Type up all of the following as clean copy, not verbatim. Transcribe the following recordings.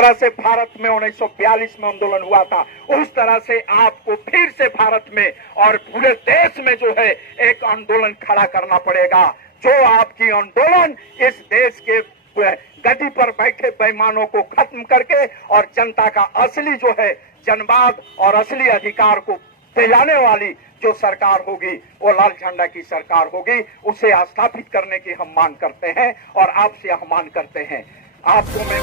तरह से भारत में 1942 में आंदोलन हुआ था, उस तरह से आपको फिर से भारत में और पूरे देश में जो है एक आंदोलन खड़ा करना पड़ेगा। जो आपकी आंदोलन इस देश के गद्दी पर बैठे बेईमानों को खत्म करके और जनता का असली जो है जनवाद और असली अधिकार को दिलाने वाली जो सरकार होगी वो लाल झंडा की सरकार होगी। उसे स्थापित करने की हम मांग करते हैं और आपसे आह्वान करते हैं। आपको मैं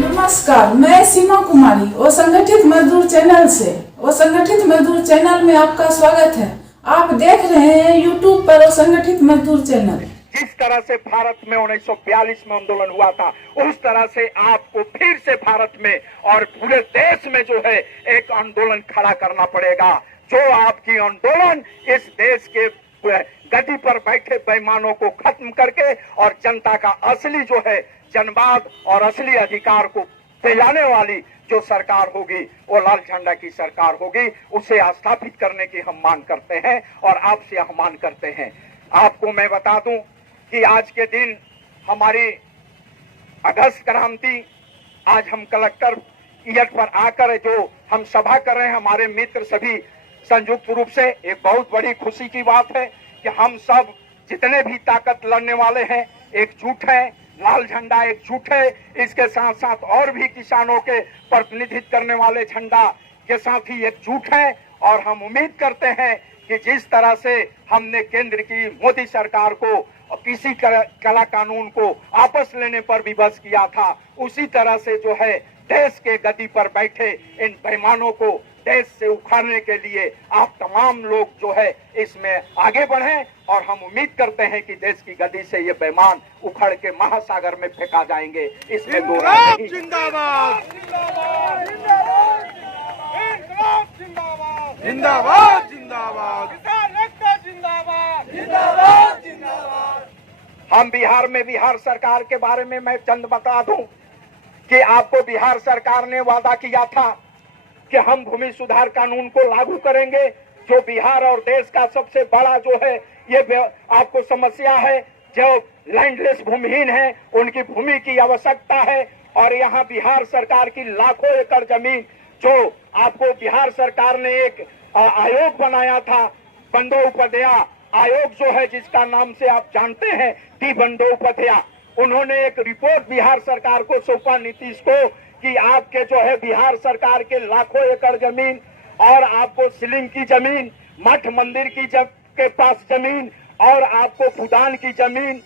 नमस्कार, मैं सीमा कुमारी वो संगठित मजदूर चैनल से वो संगठित मजदूर चैनल में आपका स्वागत है। आप देख रहे हैं यूट्यूब पर वो संगठित मजदूर चैनल। जिस तरह से भारत में 1942 में आंदोलन हुआ था, उस तरह से आपको फिर से भारत में और पूरे देश में जो है एक आंदोलन खड़ा करना पड़ेगा। जो आपकी आंदोलन इस देश के गद्दी पर बैठे बेईमानों को खत्म करके और जनता का असली जो है जनवाद और असली अधिकार को दिलाने वाली जो सरकार होगी वो लाल झंडा की सरकार होगी। उसे स्थापित करने की हम मांग करते हैं और आपसे आह्वान करते हैं। आपको मैं बता दूं कि आज के दिन हमारी अगस्त क्रांति, आज हम कलेक्टर ईयट पर आकर जो हम सभा कर रहे हैं, हमारे मित्र सभी संयुक्त रूप से एक बहुत बड़ी खुशी की बात है कि हम सब जितने भी ताकत लड़ने वाले हैं एकजुट हैं। लाल झंडा एकजुट है, इसके साथ साथ और भी किसानों के प्रतिनिधित्व करने वाले झंडा के साथ ही एकजुट है। और हम उम्मीद करते हैं कि जिस तरह से हमने केंद्र की मोदी सरकार को किसी कला कानून को आपस लेने पर विवश किया था, उसी तरह से जो है देश के गद्दी पर बैठे इन बेईमानों को देश से उखाड़ने के लिए आप तमाम लोग जो है इसमें आगे बढ़ें। और हम उम्मीद करते हैं कि देश की गद्दी से ये बेईमान उखड़ के महासागर में फेंका जाएंगे। इसमें दो राय नहीं। जिंदाबाद जिंदाबाद जिंदाबाद जिंदाबाद। हम बिहार में बिहार सरकार के बारे में मैं चंद बता दूं कि आपको बिहार सरकार ने वादा किया था कि हम भूमि सुधार कानून को लागू करेंगे। जो बिहार और देश का सबसे बड़ा जो है ये आपको समस्या है, जो लैंडलेस भूमिहीन है उनकी भूमि की आवश्यकता है। और यहाँ बिहार सरकार की लाखों एकड़ जमीन, जो आपको बिहार सरकार ने एक आयोग बनाया था, बंदोपाध्याय आयोग जो है, जिसका नाम से आप जानते हैं डी बंदोपाध्याय, उन्होंने एक रिपोर्ट बिहार सरकार को सौंपा नीतीश को कि आपके जो है बिहार सरकार के लाखों एकड़ जमीन और आपको शिलिंग की जमीन, मठ मंदिर की के पास जमीन और आपको भूदान की जमीन,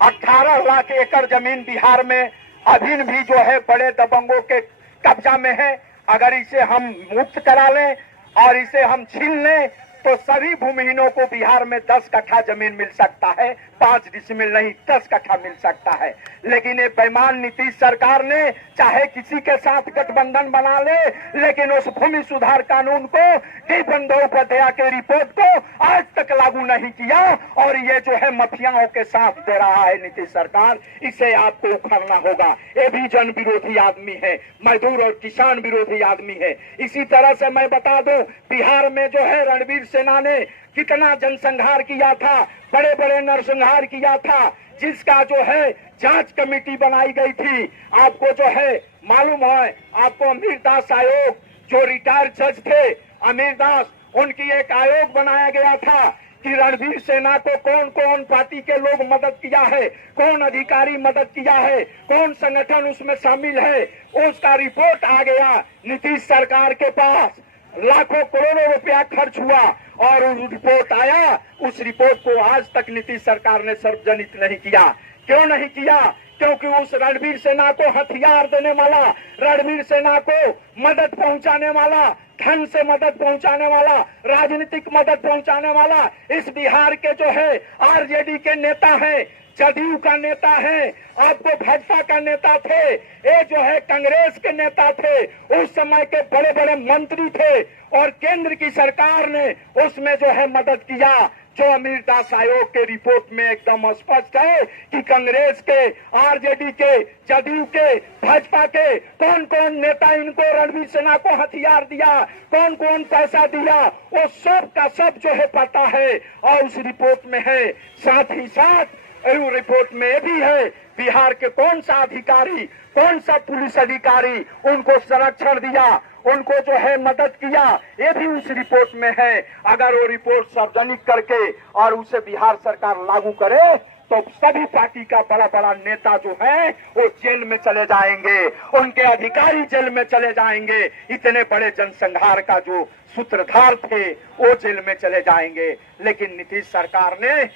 18 लाख एकड़ जमीन बिहार में अभी भी जो है बड़े दबंगों के कब्जा में है। अगर इसे हम मुक्त करा लें और इसे हम छीन लें तो सभी भूमिहीनों को बिहार में 10 कट्ठा जमीन मिल सकता है, 5 डिसमिल नहीं 10 कट्ठा मिल सकता है। लेकिन ये बेईमान नीतीश सरकार ने चाहे किसी के साथ गठबंधन बना ले, लेकिन उस भूमि सुधार कानून को डी बंदोपाध्याय के रिपोर्ट को आज तक लागू नहीं किया। और ये जो है माफियाओं के साथ दे रहा है नीतीश सरकार, इसे आपको उखाड़ना होगा। ये भी जन विरोधी आदमी है, मजदूर और किसान विरोधी आदमी है। इसी तरह से मैं बता दूं बिहार में जो है रणवीर सेना ने कितना जनसंहार किया था, बड़े बड़े नरसंहार किया था, जिसका जो है जांच कमेटी बनाई गई थी। आपको जो है मालूम है, आपको अमीर दास आयोग जो रिटायर्ड जज थे अमीर दास, उनकी एक आयोग बनाया गया था कि रणवीर सेना को कौन कौन पार्टी के लोग मदद किया है, कौन अधिकारी मदद किया है, कौन संगठन उसमें शामिल है। उसका रिपोर्ट आ गया नीतीश सरकार के पास, लाखों करोड़ों रुपया खर्च हुआ और रिपोर्ट आया। उस रिपोर्ट को आज तक नीतीश सरकार ने सार्वजनिक नहीं किया। क्यों नहीं किया? क्योंकि उस रणवीर सेना को हथियार देने वाला, रणवीर सेना को मदद पहुंचाने वाला, धन से मदद पहुंचाने वाला, राजनीतिक मदद पहुंचाने वाला इस बिहार के जो है आरजेडी के नेता हैं, जदयू का नेता है, आपको भाजपा का नेता थे, ये जो है कांग्रेस के नेता थे, उस समय के बड़े बड़े मंत्री थे और केंद्र की सरकार ने उसमें जो है मदद किया। जो अमीरदास आयोग के रिपोर्ट में एकदम स्पष्ट है कि कांग्रेस के, आरजेडी के, जदयू के, भाजपा के कौन कौन नेता इनको रणवीर सेना को हथियार दिया, कौन कौन पैसा दिया, वो सब का सब जो है पता है और उस रिपोर्ट में है। साथ ही साथ रिपोर्ट में ये भी है बिहार के कौन सा अधिकारी, कौन सा पुलिस अधिकारी उनको संरक्षण दिया, उनको जो है मदद किया, ये भी उस रिपोर्ट में है। अगर वो रिपोर्ट सार्वजनिक करके और उसे बिहार सरकार लागू करे तो सभी पार्टी का बड़ा बड़ा नेता जो है वो जेल में चले जाएंगे, उनके अधिकारी जेल में चले जाएंगे, इतने बड़े जनसंहार का जो सूत्रधार थे वो जेल में चले जाएंगे। लेकिन नीतीश सरकार ने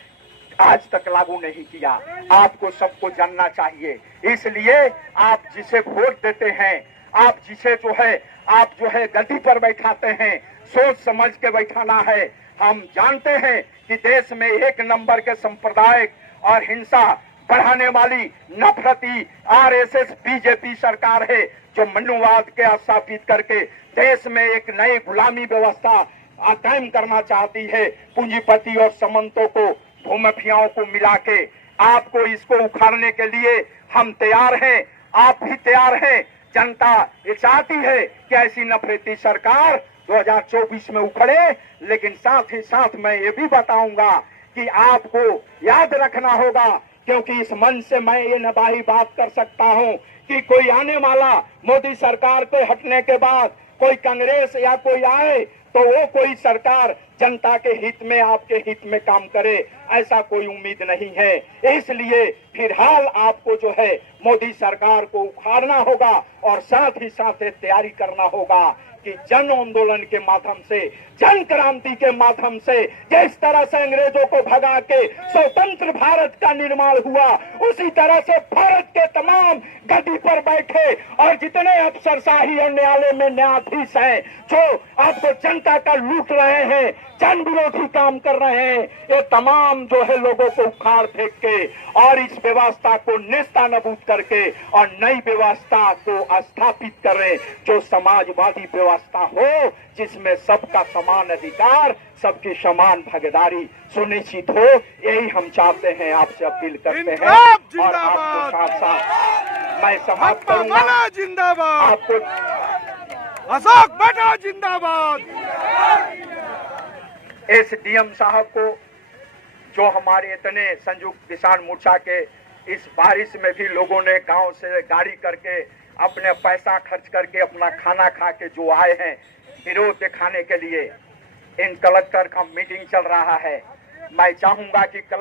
आज तक लागू नहीं किया। आपको सबको जानना चाहिए। इसलिए आप जिसे वोट देते हैं, आप जिसे जो है गद्दी पर बैठाते हैं, सोच समझ के बैठाना है। हम जानते हैं कि देश में एक नंबर के सांप्रदायिक और हिंसा बढ़ाने वाली नफरती आरएसएस बीजेपी सरकार है, जो मनुवाद के स्थापित करके देश में एक नई गुलामी व्यवस्था कायम करना चाहती है। पूंजीपति और सामंतों को, भूमाफियाओं को मिला के आपको इसको उखाड़ने के लिए हम तैयार हैं, आप भी तैयार हैं। जनता ये चाहती है कि ऐसी नफरती सरकार 2024 में उखड़े। लेकिन साथ ही साथ मैं ये भी बताऊंगा कि आपको याद रखना होगा, क्योंकि इस मंच से मैं ये नबाही बात कर सकता हूं कि कोई आने वाला मोदी सरकार को हटने के बाद कोई कांग्रेस या कोई आए तो वो कोई सरकार जनता के हित में, आपके हित में काम करे, ऐसा कोई उम्मीद नहीं है। इसलिए फिलहाल आपको जो है मोदी सरकार को उखाड़ना होगा और साथ ही साथ तैयारी करना होगा कि जन आंदोलन के माध्यम से, जन क्रांति के माध्यम से जिस तरह से अंग्रेजों को भगा के स्वतंत्र भारत का निर्माण हुआ, उसी तरह से भारत के तमाम गद्दी पर बैठे और जितने अफसरशाही और न्यायालय में न्यायाधीश हैं जो आपको जनता का लूट रहे हैं, जन विरोधी काम कर रहे हैं, ये तमाम जो है लोगों को उखाड़ फेंक के और इस व्यवस्था को नेस्तनाबूद करके और नई व्यवस्था को स्थापित करें, जो समाजवादी व्यवस्था हो, जिसमें सबका समान अधिकार, सबकी समान भागीदारी सुनिश्चित हो। यही हम चाहते हैं, आपसे अपील करते हैं। और आपको साथ साथ मैं समाप्त करूंगा। जिंदाबाद, आपको अशोक बेटा जिंदाबाद। एसडीएम साहब को, जो हमारे इतने संयुक्त किसान मोर्चा के इस बारिश में भी लोगों ने गांव से गाड़ी करके अपने पैसा खर्च करके अपना खाना खा के जो आए हैं विरोध दिखाने के लिए, इन कलेक्टर का मीटिंग चल रहा है। मैं चाहूंगा कि